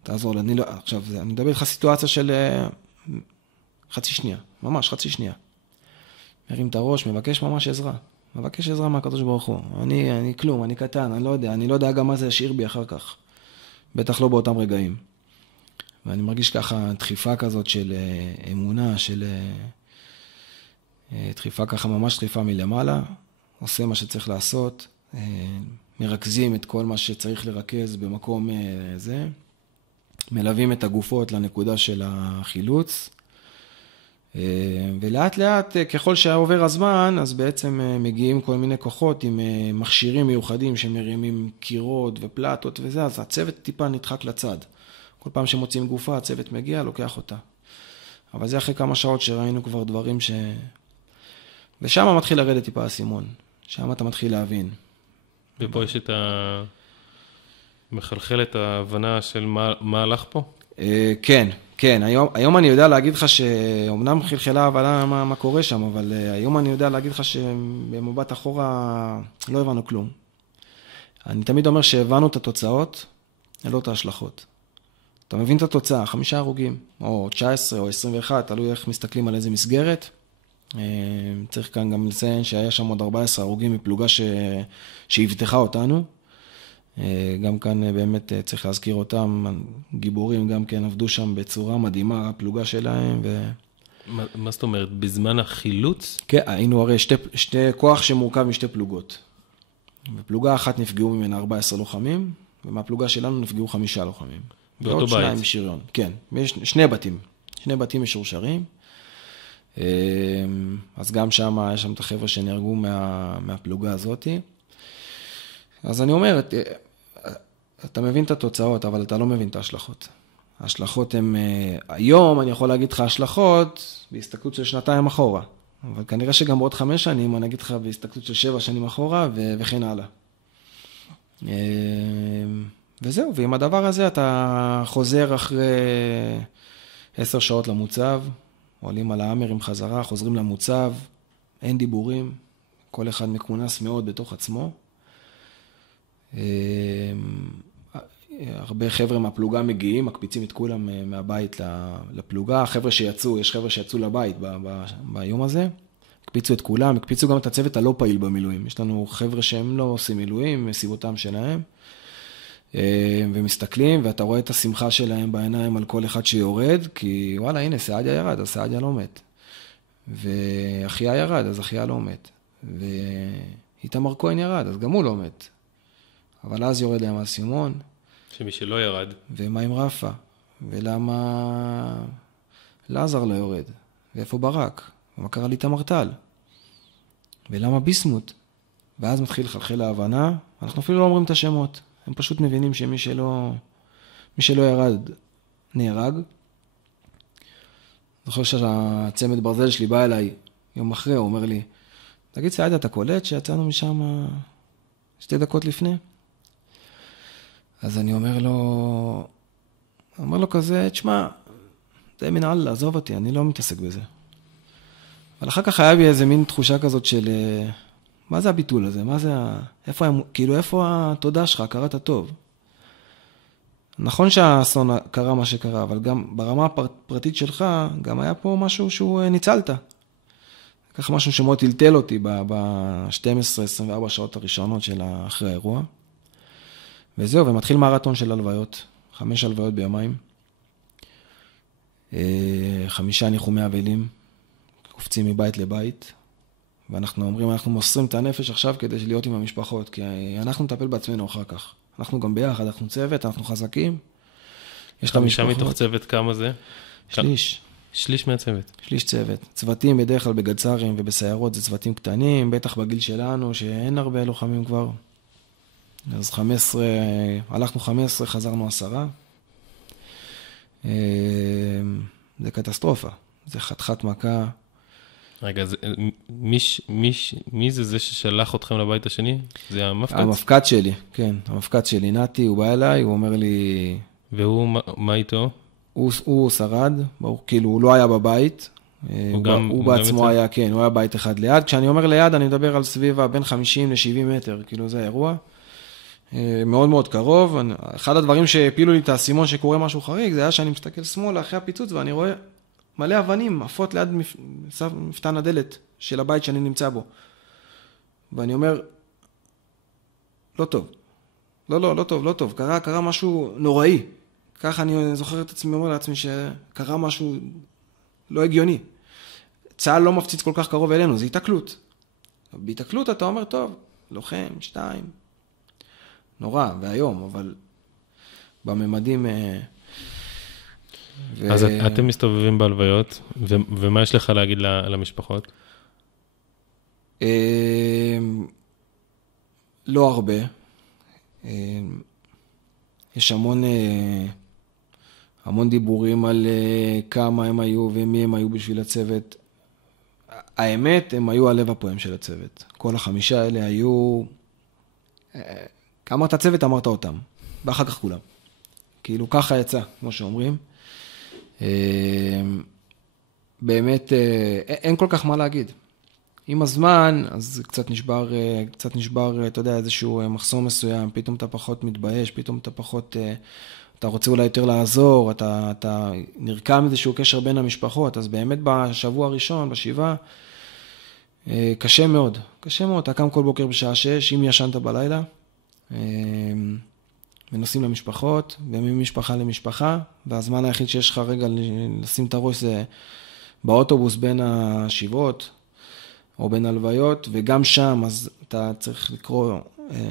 תעזור לי. עכשיו, אני מדבר איתך סיטואציה של חצי שנייה, ממש חצי שנייה. מרים את הראש, מבקש ממש עזרה. מבקש עזרה מהקדוש ברוך הוא. אני כלום, אני קטן, אני לא יודע גם מה זה ישאיר בי אחר כך. בטח לא באותם רגעים. ואני מרגיש ככה דחיפה כזאת של אמונה, של דחיפה ככה, ממש דחיפה מלמעלה, עושה מה שצריך לעשות, מרכזים את כל מה שצריך לרכז במקום זה, מלווים את הגופות לנקודה של החילוץ, ולאט לאט ככל שעובר הזמן, אז בעצם מגיעים כל מיני כוחות עם מכשירים מיוחדים שמרימים קירות ופלטות וזה, אז הצוות טיפה נדחק לצד. כל פעם שמוצאים גופה, הצוות מגיע, לוקח אותה. אבל זה אחרי כמה שעות שראינו כבר דברים ושם מתחיל לרדת טיפה הסימון. שם אתה מתחיל להבין. ופה יש את מחלחל את ההבנה של מה הלך פה? כן, כן. היום אני יודע להגיד לך שאומנם חלחלה ההבנה מה קורה שם, אבל היום אני יודע להגיד לך שבמבט אחורה לא הבנו כלום. אני תמיד אומר שהבנו את התוצאות, לא את ההשלכות. אתה מבין את התוצאה, 5 הרוגים, או 19 או 21, תלוי איך מסתכלים על איזה מסגרת. צריך כאן גם לציין שהיה שם עוד 14 הרוגים מפלוגה שהבטחה אותנו. גם כאן באמת צריך להזכיר אותם, גיבורים גם כן עבדו שם בצורה מדהימה, הפלוגה שלהם. מה זאת אומרת, בזמן החילוץ? כן, היינו הרי שתי כוח שמורכב משתי פלוגות. בפלוגה אחת נפגעו ממנה 14 לוחמים, ומהפלוגה שלנו נפגעו 5 לוחמים. באותו בית? 2 משריון, כן. שני בתים משורשרים. אז גם שם, יש שם את החבר'ה שנהרגו מהפלוגה הזאת. אז אני אומר, אתה מבין את התוצאות, אבל אתה לא מבין את ההשלכות. ההשלכות הן, היום אני יכול להגיד לך השלכות בהסתכלות של 2 אחורה. אבל כנראה שגם בעוד 5 שנים, אני אגיד לך בהסתכלות של 7 שנים אחורה וכן הלאה. וזהו, ועם הדבר הזה אתה חוזר אחרי 10 שעות למוצב, עולים על האמר עם חזרה, חוזרים למוצב, אין דיבורים, כל אחד מכונס מאוד בתוך עצמו. הרבה חבר'ה מהפלוגה מגיעים, מקפיצים את כולם מהבית לפלוגה, חבר'ה שיצאו, יש חבר'ה שיצאו לבית ביום הזה, הקפיצו את כולם, הקפיצו גם את הצוות הלא פעיל במילואים, יש לנו חבר'ה שהם לא עושים מילואים, מסיבותם שלהם, ומסתכלים, ואתה רואה את השמחה שלהם בעיניים על כל אחד שיורד, כי וואלה, הנה, סעדיה ירד, אז סעדיה לא מת. ואחיה ירד, אז אחיה לא מת. ואיתמר כהן ירד, אז גם הוא לא מת. אבל אז יורד להם הסימון. שמי שלא ירד. ומה עם רפה? ולמה לעזר לא יורד? ואיפה ברק? ומה קרה לאיתמר טל? ולמה ביסמוט? ואז מתחיל לחלחל ההבנה, אנחנו אפילו לא אומרים את השמות. הם פשוט מבינים שמי שלא ירד נהרג. זוכר שהצמד ברזל שלי בא אליי יום אחרי, הוא אומר לי, תגיד סעדה, אתה קולט שיצאנו משם 2 דקות לפני? אז אני אומר לו כזה, תשמע, זה מן אללה, עזוב אותי, אני לא מתעסק בזה. אבל אחר כך היה בי איזה מין תחושה כזאת של, מה זה הביטול הזה? מה זה, איפה התודה שלך? קראת טוב. נכון שהאסון קרה מה שקרה, אבל גם ברמה הפרטית שלך, גם היה פה משהו שהוא ניצלת. ככה משהו שמאוד טלטל אותי ב-12-24 שעות הראשונות של אחרי האירוע. וזהו, ומתחיל מרתון של הלוויות. 5 הלוויות ביומיים. 5 ניחומי אבלים. קופצים מבית לבית. ואנחנו אומרים, אנחנו מוסרים את הנפש עכשיו כדי להיות עם המשפחות, כי אנחנו נטפל בעצמנו אחר כך. אנחנו גם ביחד, אנחנו צוות, אנחנו חזקים. 5 מתוך צוות, כמה זה? שליש. שליש מהצוות. שליש צוות. צוותים בדרך כלל בגצרים ובסיירות, זה צוותים קטנים, בטח בגיל שלנו, שאין הרבה לוחמים כבר. אז 15, הלכנו 15, חזרנו 10. זה קטסטרופה. זה חתיכת מכה. רגע, מי זה ששלח אתכם לבית השני? זה המפקד? המפקד שלי, כן. המפקד שלי, נתי, הוא בא אליי, הוא אומר לי... והוא, מה איתו? הוא שרד, כאילו הוא לא היה בבית. הוא בעצמו היה, כן, הוא היה בית אחד ליד. כשאני אומר ליד, אני מדבר על סביבה בין 50 ל-70 מטר, כאילו זה האירוע. מאוד מאוד קרוב. אחד הדברים שהפילו לי את הסימון שקורה משהו חריג, זה היה שאני מסתכל שמאלה אחרי הפיצוץ, ואני רואה מלא אבנים, עפות ליד מפתן הדלת של הבית שאני נמצא בו. ואני אומר, לא טוב. לא טוב. קרה משהו נוראי. ככה אני זוכר את עצמי, אומר לעצמי שקרה משהו לא הגיוני. צהל לא מפציץ כל כך קרוב אלינו, זה התקלות. בהתקלות אתה אומר, טוב, לוחם, 2. נורא, והיום, אבל בממדים... אז אתם מסתובבים בהלוויות, ומה יש לך להגיד למשפחות? לא הרבה. יש המון דיבורים על כמה הם היו ומי הם היו בשביל הצוות. האמת, הם היו הלב הפועם של הצוות. כל החמישה האלה היו... אמרת הצוות, אמרת אותם. ואחר כך כולם. כאילו, ככה יצא, כמו שאומרים. באמת, אין כל כך מה להגיד. עם הזמן, אז קצת נשבר, אתה יודע, איזשהו מחסום מסוים, פתאום אתה פחות מתבייש, פתאום אתה פחות, אתה רוצה אולי יותר לעזור, אתה נרקם איזשהו קשר בין המשפחות, אז באמת בשבוע הראשון, בשבעה, קשה מאוד, אתה קם כל בוקר בשעה 6, אם ישנת בלילה, ונוסעים למשפחות, וממשפחה למשפחה, והזמן היחיד שיש לך רגע לשים את הראש זה באוטובוס בין השבעות, או בין הלוויות, וגם שם אז אתה צריך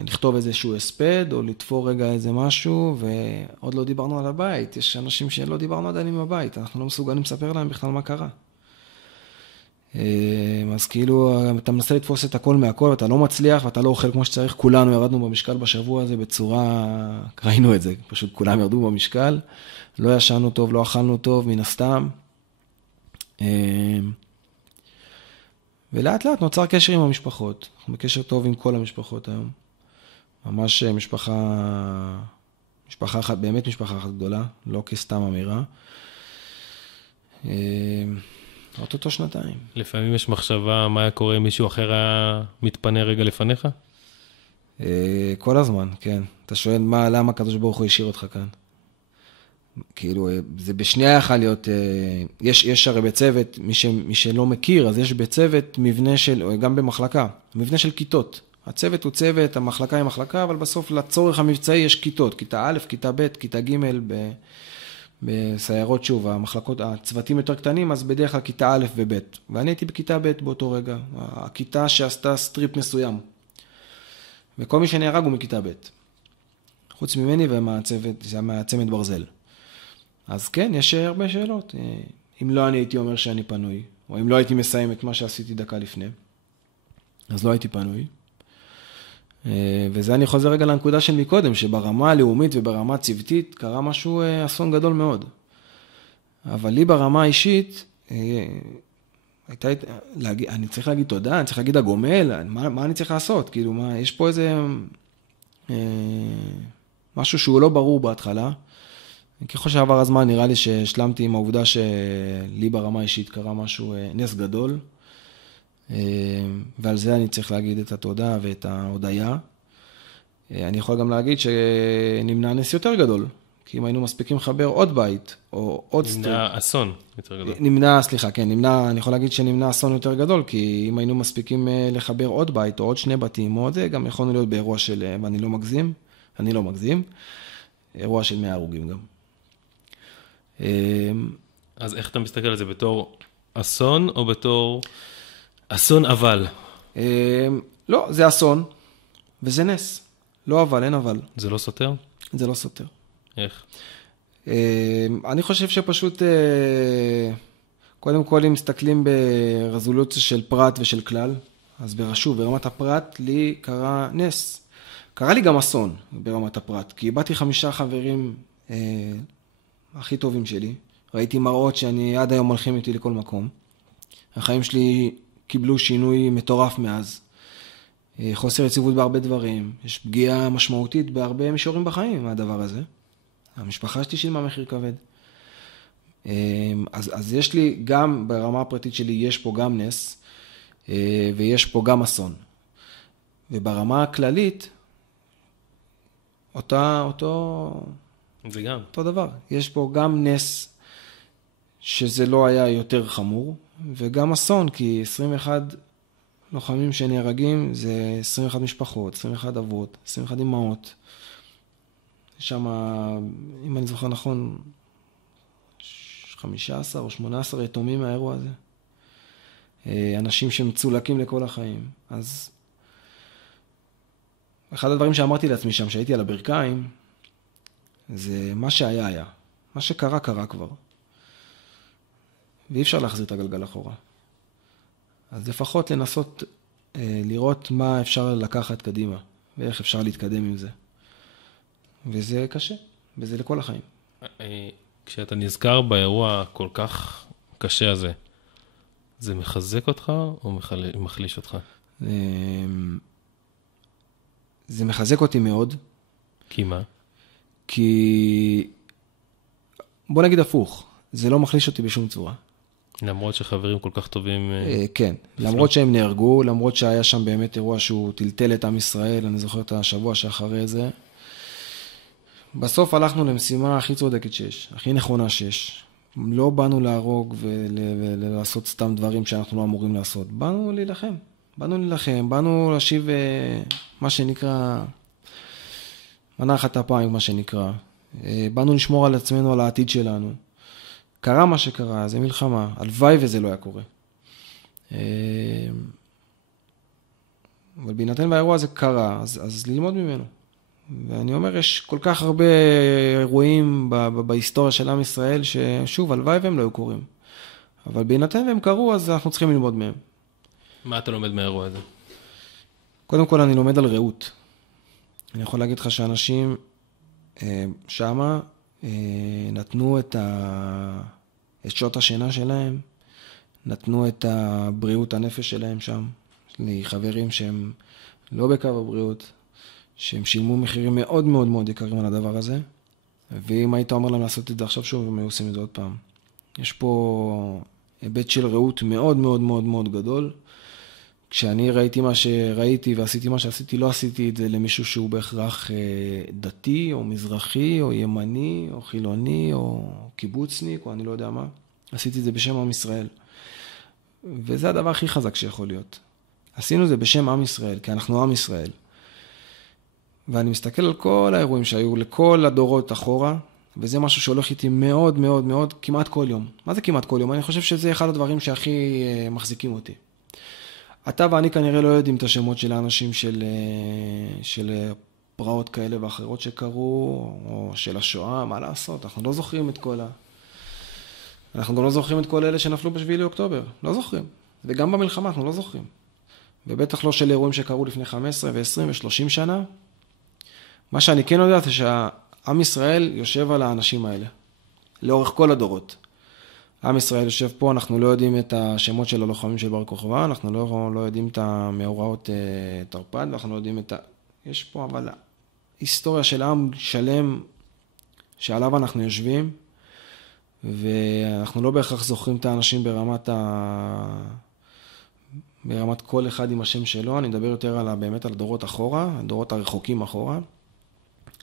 לכתוב איזשהו הספד, או לתפור רגע איזה משהו, ועוד לא דיברנו על הבית, יש אנשים שלא דיברנו עדיין עם הבית, אנחנו לא מסוגלים לספר להם בכלל מה קרה. אז כאילו, אתה מנסה לתפוס את הכל מהכל, אתה לא מצליח, ואתה לא אוכל כמו שצריך, כולנו ירדנו במשקל בשבוע הזה בצורה, ראינו את זה, פשוט כולם ירדו במשקל, לא ישנו טוב, לא אכלנו טוב, מן הסתם. ולאט לאט נוצר קשר עם המשפחות, אנחנו בקשר טוב עם כל המשפחות היום. ממש משפחה אחת, באמת משפחה אחת גדולה, לא כסתם אמירה. אותו שנתיים. לפעמים יש מחשבה מה היה קורה אם מישהו אחר היה מתפנה רגע לפניך? כל הזמן, כן. אתה שואל למה הקדוש ברוך הוא השאיר אותך כאן? כאילו, זה בשנייה יכול להיות, יש הרי בצוות, מי שלא מכיר, אז יש בצוות מבנה של, גם במחלקה, מבנה של כיתות. הצוות הוא צוות, המחלקה היא מחלקה, אבל בסוף לצורך המבצעי יש כיתות, כיתה א', כיתה ב', כיתה ג', בסיירות שוב, הצוותים יותר קטנים, אז בדרך כלל כיתה א' וב'. ואני הייתי בכיתה ב' באותו רגע, הכיתה שעשתה סטריפ מסוים. וכל מי שנהרג הוא מכיתה ב'. חוץ ממני ומהצמד ברזל. אז כן, יש הרבה שאלות. אם לא אני הייתי אומר שאני פנוי, או אם לא הייתי מסיים את מה שעשיתי דקה לפני, אז לא הייתי פנוי. וזה אני חוזר רגע לנקודה של מקודם, שברמה הלאומית וברמה צוותית קרה משהו אסון גדול מאוד. אבל לי ברמה האישית, אני צריך להגיד תודה, אני צריך להגיד הגומל, מה אני צריך לעשות? כאילו, יש פה איזה משהו שהוא לא ברור בהתחלה. ככל שעבר הזמן נראה לי שהשלמתי עם העובדה שלי ברמה האישית קרה משהו, נס גדול. ועל זה אני צריך להגיד את התודה ואת ההודיה. אני יכול גם להגיד שנמנע נס יותר גדול, כי אם היינו מספיקים לחבר עוד בית, או עוד נמנע אסון יותר גדול. אני יכול להגיד שנמנע אסון יותר גדול, כי אם היינו מספיקים לחבר עוד בית, או עוד שני בתים, או זה, גם יכולנו להיות באירוע של, ואני לא מגזים, אירוע של 100 הרוגים גם. אז איך אתה מסתכל על זה? בתור אסון, או בתור אסון אבל? לא, זה אסון, וזה נס. לא אבל, אין אבל. זה לא סותר? זה לא סותר. איך? אני חושב שפשוט, קודם כל, אם מסתכלים ברזולוציה של פרט ושל כלל, אז ברמת הפרט לי קרה נס. קרה לי גם אסון ברמת הפרט, כי איבדתי 5 חברים הכי טובים שלי. ראיתי מראות שאני עד היום הולכים איתי לכל מקום. החיים שלי קיבלו שינוי מטורף מאז. חוסר יציבות בהרבה דברים. יש פגיעה משמעותית בהרבה מישורים בחיים מהדבר הזה. המשפחה שלי שילמה מחיר כבד. אז יש לי גם ברמה הפרטית שלי, יש פה גם נס, ויש פה גם אסון. וברמה הכללית, אותו דבר. יש פה גם נס שזה לא היה יותר חמור, וגם אסון, כי 21 לוחמים שנהרגים זה 21 משפחות, 21 אבות, 21 אמהות. שם, אם אני זוכר נכון, 15 או 18 יתומים מהאירוע הזה. אנשים שמצולקים לכל החיים. אז אחד הדברים שאמרתי לעצמי שם, שהייתי על הברכיים, זה מה שהיה היה. מה שקרה, קרה כבר. ואי אפשר להחזיר את הגלגל אחורה. אז לפחות לנסות לראות מה אפשר לקחת קדימה, ואיך אפשר להתקדם עם זה. וזה קשה, וזה לכל החיים. כשאתה נזכר באירוע כל כך קשה הזה, זה מחזק אותך או מחליש אותך? זה מחזק אותי מאוד. כי מה? כי, בוא נגיד הפוך, זה לא מחליש אותי בשום צורה. למרות שחברים כל כך טובים... כן, למרות שהם נהרגו, למרות שהיה שם באמת אירוע שהוא טלטל את עם ישראל, אני זוכר את השבוע שאחרי זה. בסוף הלכנו למשימה הכי צודקת שיש, הכי נכונה שיש. לא באנו להרוג ולעשות סתם דברים שאנחנו לא אמורים לעשות. באנו להילחם. באנו להשיב מה שנקרא, מנה אחת אפיים, מה שנקרא. באנו לשמור על עצמנו, על העתיד שלנו. קרה מה שקרה, זה מלחמה. הלוואי וזה לא היה קורה. אבל בהינתן והאירוע הזה קרה, אז ללמוד ממנו. ואני אומר, יש כל כך הרבה אירועים בהיסטוריה של עם ישראל, ששוב, הלוואי והם לא היו קורים. אבל בהינתן והם קרו, אז אנחנו צריכים ללמוד מהם. מה אתה לומד מהאירוע הזה? קודם כל, אני לומד על רעות. אני יכול להגיד לך שאנשים שמה נתנו את שעות השינה שלהם, נתנו את הבריאות הנפש שלהם שם. יש לי חברים שהם לא בקו הבריאות, שהם שילמו מחירים מאוד מאוד מאוד יקרים על הדבר הזה, ואם היית אומר להם לעשות את זה עכשיו שוב, הם היו עושים את זה עוד פעם. יש פה היבט של רעות מאוד מאוד מאוד מאוד גדול. כשאני ראיתי מה שראיתי ועשיתי מה שעשיתי, לא עשיתי את זה למישהו שהוא בהכרח דתי או מזרחי או ימני או חילוני או קיבוצניק או אני לא יודע מה. עשיתי את זה בשם עם ישראל. וזה הדבר הכי חזק שיכול להיות. עשינו את זה בשם עם ישראל, כי אנחנו עם ישראל. ואני מסתכל על כל האירועים שהיו לכל הדורות אחורה, וזה משהו שהולך איתי מאוד מאוד מאוד, כמעט כל יום. מה זה כמעט כל יום? אני חושב שזה אחד הדברים שהכי מחזיקים אותי. אתה ואני כנראה לא יודעים את השמות של האנשים של פרעות כאלה ואחרות שקרו, או של השואה, מה לעשות? אנחנו לא זוכרים את כל אנחנו גם לא זוכרים את כל אלה שנפלו ב7 לאוקטובר. לא זוכרים. וגם במלחמה אנחנו לא זוכרים. ובטח לא של אירועים שקרו לפני 15 ו-20 ו-30 שנה. מה שאני כן יודע זה שהעם ישראל יושב על האנשים האלה, לאורך כל הדורות. עם ישראל יושב פה, אנחנו לא יודעים את השמות של הלוחמים של בר כוכבא, אנחנו לא יודעים את המאורעות תרפ"ד, ואנחנו לא יודעים יש פה אבל היסטוריה של עם שלם שעליו אנחנו יושבים, ואנחנו לא בהכרח זוכרים את האנשים ברמת כל אחד עם השם שלו. אני מדבר יותר באמת על הדורות אחורה, הדורות הרחוקים אחורה,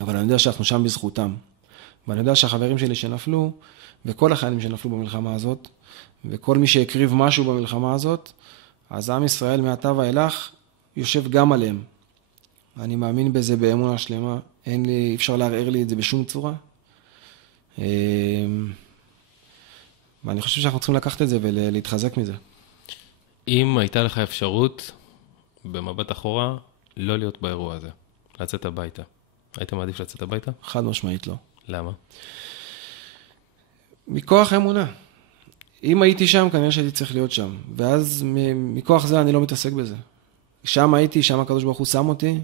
אבל אני יודע שאנחנו שם בזכותם. ואני יודע שהחברים שלי שנפלו, וכל החיילים שנפלו במלחמה הזאת, וכל מי שהקריב משהו במלחמה הזאת, אז עם ישראל מעתה ואילך יושב גם עליהם. אני מאמין בזה באמונה שלמה, אי אפשר לערער לי את זה בשום צורה. ואני חושב שאנחנו צריכים לקחת את זה ולהתחזק מזה. אם הייתה לך אפשרות, במבט אחורה, לא להיות באירוע הזה, לצאת הביתה, היית מעדיף לצאת הביתה? חד משמעית לא. למה? מכוח האמונה. אם הייתי שם, כנראה שהייתי צריך להיות שם. ואז מכוח זה אני לא מתעסק בזה. שם הייתי, שם הקדוש ברוך הוא שם אותי,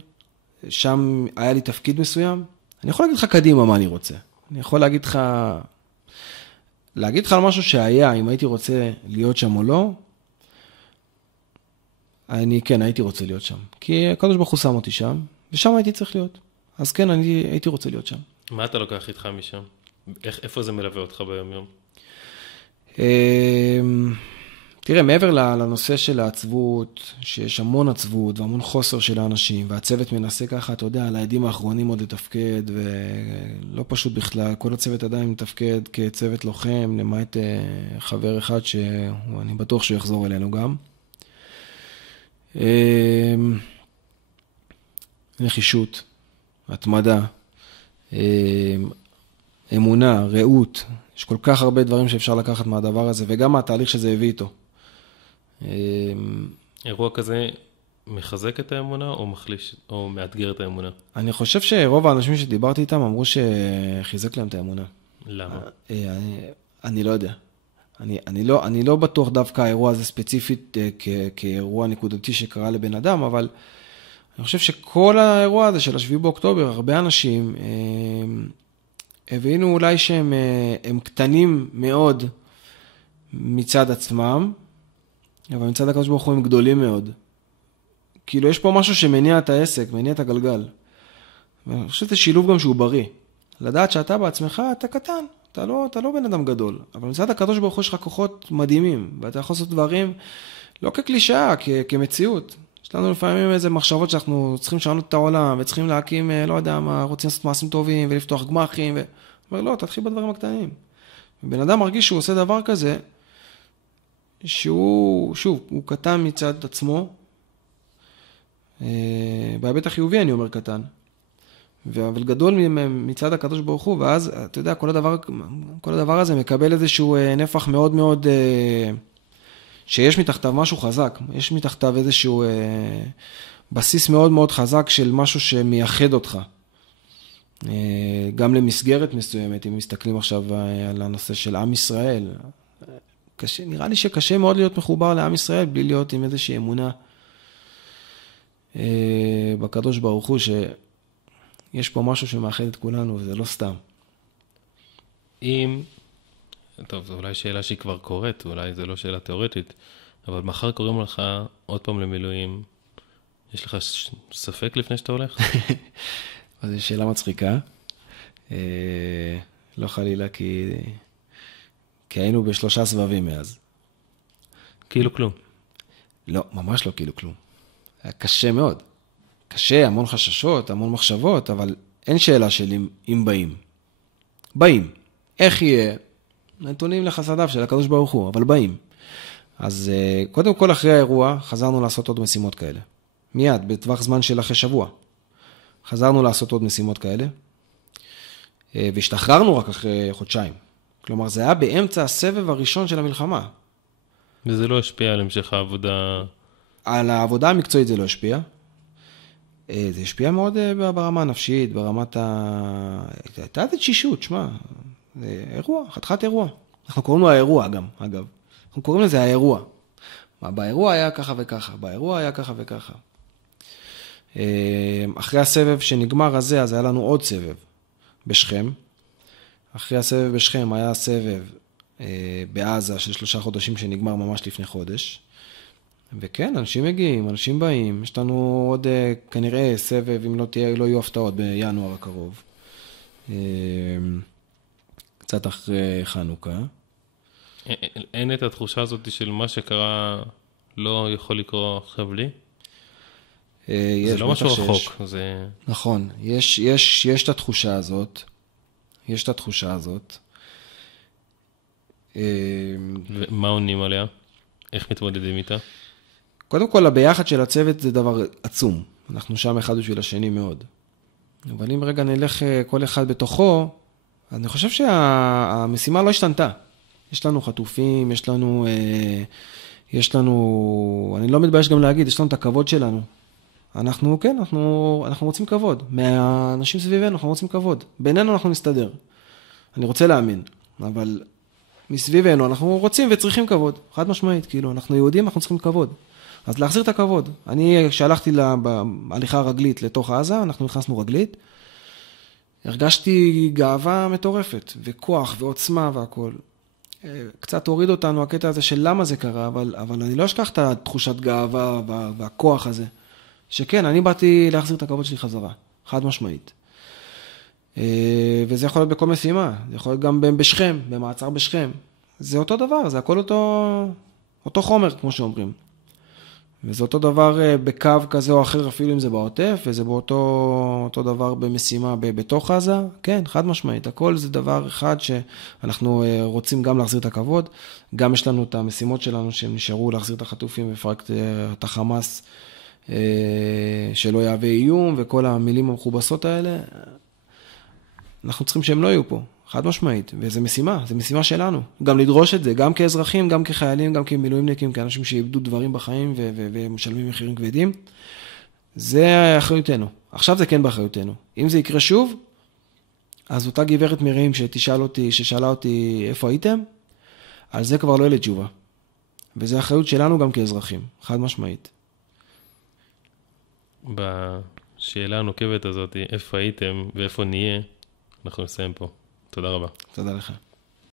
שם היה לי תפקיד מסוים. אני יכול להגיד לך קדימה מה אני רוצה. אני יכול להגיד לך על משהו שהיה, אם הייתי רוצה להיות שם או לא, כן, הייתי רוצה להיות שם. כי הקדוש ברוך הוא שם אותי שם, ושם הייתי צריך להיות. אז כן, הייתי רוצה להיות שם. מה אתה לוקח איתך משם? איפה זה מלווה אותך ביום יום? תראה, מעבר לנושא של העצבות, שיש המון עצבות והמון חוסר של האנשים, והצוות מנסה ככה, אתה יודע, על העדים האחרונים עוד לתפקד, ולא פשוט בכלל, כל הצוות עדיין מתפקד כצוות לוחם, למעט חבר אחד שאני בטוח שהוא יחזור אלינו גם. נחישות, התמדה, אמונה, רעות, יש כל כך הרבה דברים שאפשר לקחת מהדבר הזה, וגם מהתהליך שזה הביא איתו. אירוע כזה מחזק את האמונה או מחליש, או מאתגר את האמונה? אני חושב שרוב האנשים שדיברתי איתם אמרו שחיזק להם את האמונה. למה? אני לא יודע. אני לא בטוח דווקא האירוע הזה ספציפית כאירוע נקודתי שקרה לבן אדם, אבל אני חושב שכל האירוע הזה של 7 באוקטובר, הרבה אנשים הבינו אולי שהם קטנים מאוד מצד עצמם, אבל מצד הקדוש ברוך הוא הם גדולים מאוד. כאילו, יש פה משהו שמניע את העסק, מניע את הגלגל. ואני חושב שזה שילוב גם שהוא בריא. לדעת שאתה בעצמך, אתה קטן, אתה לא בן אדם גדול. אבל מצד הקדוש ברוך הוא יש לך כוחות מדהימים, ואתה יכול לעשות דברים לא כקלישאה, כמציאות. יש לנו לפעמים איזה מחשבות שאנחנו צריכים לשנות את העולם, וצריכים להקים, לא יודע מה, רוצים לעשות מעשים טובים, ולפתוח גמחים, אומר, לא, תתחיל בדברים הקטנים. ובן אדם מרגיש שהוא עושה דבר כזה, שהוא, שוב, הוא קטן מצד עצמו, בהיבט החיובי אני אומר קטן, אבל גדול מצד הקדוש ברוך הוא, ואז, אתה יודע, כל הדבר הזה מקבל איזשהו נפח מאוד מאוד, שיש מתחתיו משהו חזק, יש מתחתיו איזשהו בסיס מאוד מאוד חזק של משהו שמייחד אותך. גם למסגרת מסוימת, אם מסתכלים עכשיו על הנושא של עם ישראל, נראה לי שקשה מאוד להיות מחובר לעם ישראל, בלי להיות עם איזושהי אמונה בקדוש ברוך הוא, שיש פה משהו שמאחד את כולנו, וזה לא סתם. טוב, זו אולי שאלה שהיא כבר קורית, אולי זו לא שאלה תיאורטית, אבל מחר קוראים לך עוד פעם למילואים, יש לך ספק לפני שאתה הולך? אז זו שאלה מצחיקה. לא חלילה, כי היינו ב3 סבבים מאז. כאילו כלום. לא, ממש לא כאילו כלום. היה קשה מאוד. קשה, המון חששות, המון מחשבות, אבל אין שאלה של אם באים. באים. איך יהיה? נתונים לחסדיו של הקדוש ברוך הוא, אבל באים. אז קודם כל אחרי האירוע, חזרנו לעשות עוד משימות כאלה. מיד, בטווח זמן של אחרי שבוע. חזרנו לעשות עוד משימות כאלה, והשתחררנו רק אחרי חודשיים. כלומר, זה היה באמצע הסבב הראשון של המלחמה. וזה לא השפיע על המשך העבודה? על העבודה המקצועית זה לא השפיע. זה השפיע מאוד ברמה הנפשית, ברמת הייתה איזה תשישות, שמה. זה אירוע, חתיכת אירוע. אנחנו קוראים לו האירוע גם, אגב. אנחנו קוראים לזה האירוע. באירוע היה ככה וככה, באירוע היה ככה וככה. אחרי הסבב שנגמר הזה, אז היה לנו עוד סבב בשכם. אחרי הסבב בשכם היה סבב בעזה של 3 חודשים שנגמר ממש לפני חודש. וכן, אנשים מגיעים, אנשים באים. יש לנו עוד כנראה סבב, אם לא יהיו הפתעות בינואר הקרוב. קצת אחרי חנוכה. אין את התחושה הזאת של מה שקרה לא יכול לקרוא עכשיו לי? זה לא משהו רחוק. נכון, יש את התחושה הזאת. יש את התחושה הזאת. ומה עונים עליה? איך מתמודדים איתה? קודם כל, הביחד של הצוות זה דבר עצום. אנחנו שם אחד בשביל השני מאוד. אבל אם רגע נלך כל אחד בתוכו, אני חושב שהמשימה לא השתנתה. יש לנו חטופים, יש לנו, אני לא מתבייש גם להגיד, יש לנו את הכבוד שלנו. אנחנו רוצים כבוד. מהאנשים סביבנו אנחנו רוצים כבוד. בינינו אנחנו נסתדר. אני רוצה להאמין. אבל מסביבנו אנחנו רוצים וצריכים כבוד. חד משמעית, כאילו, אנחנו יהודים, אנחנו צריכים כבוד. אז להחזיר את הכבוד. כשהלכתי בהליכה רגלית לתוך עזה, אנחנו נכנסנו רגלית, הרגשתי גאווה מטורפת, וכוח ועוצמה והכל. קצת הוריד אותנו הקטע הזה של למה זה קרה, אבל אני לא אשכח את התחושת גאווה והכוח הזה. שכן, אני באתי להחזיר את הכבוד שלי חזרה, חד משמעית. וזה יכול להיות בכל משימה, זה יכול להיות גם בשכם, במעצר בשכם. זה אותו דבר, זה הכל אותו חומר, כמו שאומרים. וזה אותו דבר בקו כזה או אחר, אפילו אם זה בעוטף, וזה אותו דבר במשימה בתוך עזה. כן, חד משמעית. הכל זה דבר אחד שאנחנו רוצים גם להחזיר את הכבוד. גם יש לנו את המשימות שלנו שהם נשארו להחזיר את החטופים בפרקט את החמאס, שלא יהווה איום, וכל המילים המכובסות האלה. אנחנו צריכים שהם לא יהיו פה. חד משמעית, וזה משימה, זה משימה שלנו. גם לדרוש את זה, גם כאזרחים, גם כחיילים, גם כמילואימניקים, כאנשים שאיבדו דברים בחיים ומשלמים מחירים כבדים. זה אחריותנו. עכשיו זה כן באחריותנו. אם זה יקרה שוב, אז אותה גברת מרעים ששאלה אותי איפה הייתם, על זה כבר לא יהיה לי תשובה. וזה אחריות שלנו גם כאזרחים, חד משמעית. בשאלה הנוקבת הזאת, איפה הייתם ואיפה נהיה, אנחנו נסיים פה. תודה רבה. תודה לך.